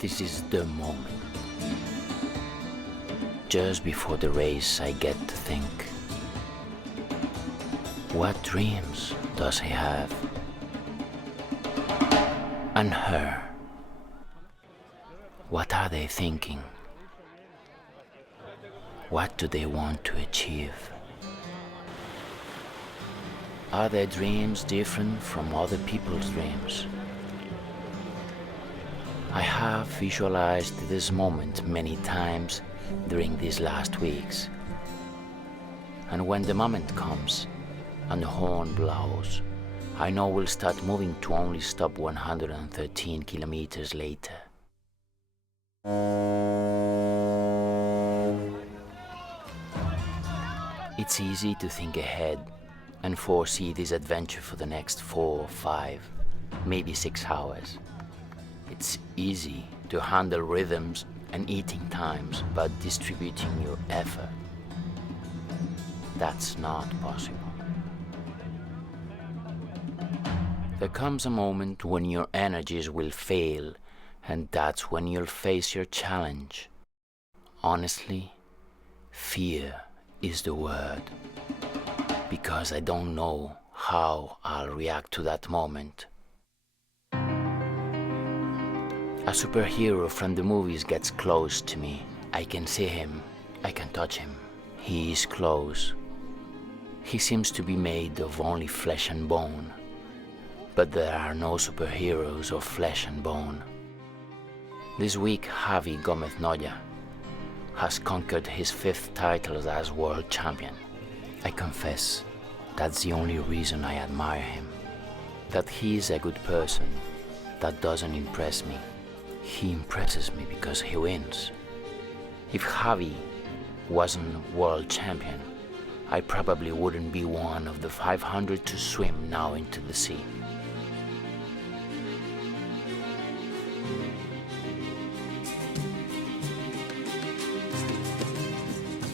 This is the moment. Just before the race, I get to think, what dreams does he have? And her, what are they thinking? What do they want to achieve? Are their dreams different from other people's dreams? I have visualized this moment many times during these last weeks. And when the moment comes and the horn blows, I know we'll start moving to only stop 113 kilometers later. It's easy to think ahead and foresee this adventure for the next 4, 5, maybe 6 hours. It's easy to handle rhythms and eating times, but distributing your effort, that's not possible. There comes a moment when your energies will fail, and that's when you'll face your challenge. Honestly, fear is the word, because I don't know how I'll react to that moment. A superhero from the movies gets close to me. I can see him, I can touch him. He is close. He seems to be made of only flesh and bone. But there are no superheroes of flesh and bone. This week, Javi Gomez Noya has conquered his 5th title as world champion. I confess, that's the only reason I admire him. That he is a good person, that doesn't impress me. He impresses me because he wins. If Javi wasn't world champion, I probably wouldn't be one of the 500 to swim now into the sea.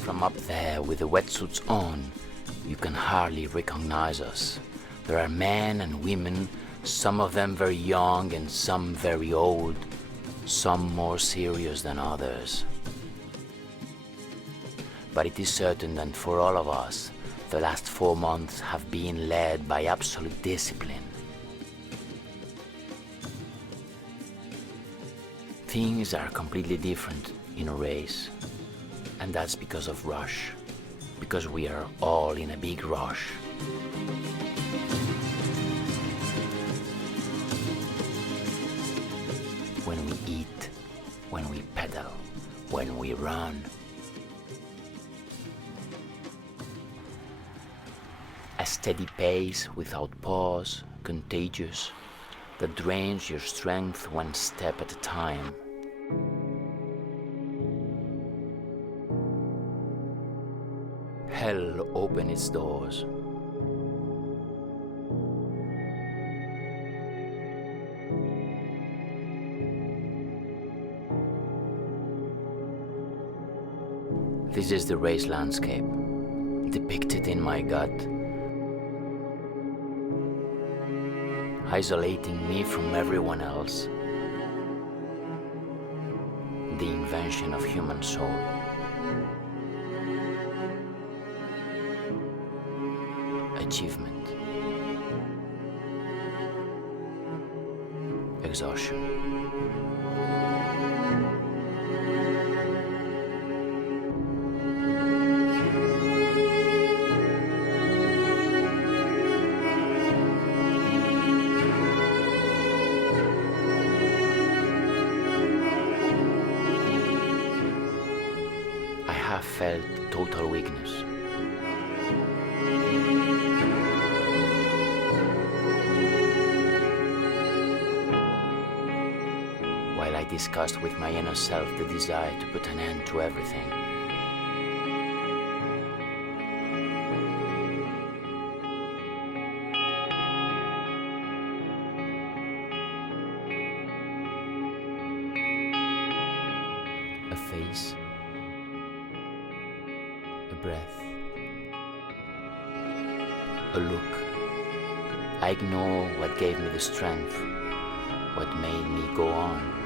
From up there with the wetsuits on, you can hardly recognize us. There are men and women, some of them very young and some very old, some more serious than others. But it is certain that for all of us, the last 4 months have been led by absolute discipline. Things are completely different in a race, and that's because of rush, because we are all in a big rush. When we eat, when we pedal, when we run. A steady pace without pause, contagious, that drains your strength one step at a time. Hell opened its doors. This is the race landscape, depicted in my gut, isolating me from everyone else. The invention of human soul. Achievement. Exhaustion. I have felt total weakness. While I discussed with my inner self the desire to put an end to everything. A face, a breath, a look. I know what gave me the strength, what made me go on.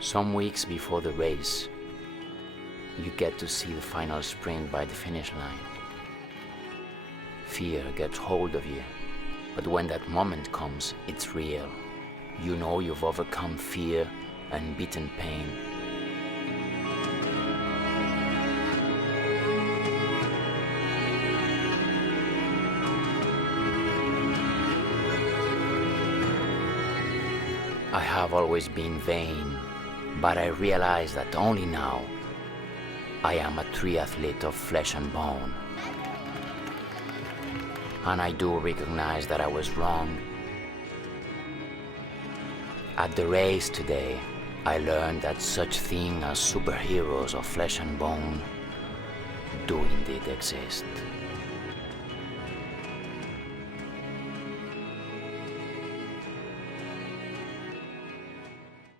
Some weeks before the race, you get to see the final sprint by the finish line. Fear gets hold of you, but when that moment comes, it's real. You know you've overcome fear and beaten pain. I have always been vain, but I realize that only now I am a triathlete of flesh and bone. And I do recognize that I was wrong. At the race today, I learned that such things as superheroes of flesh and bone do indeed exist.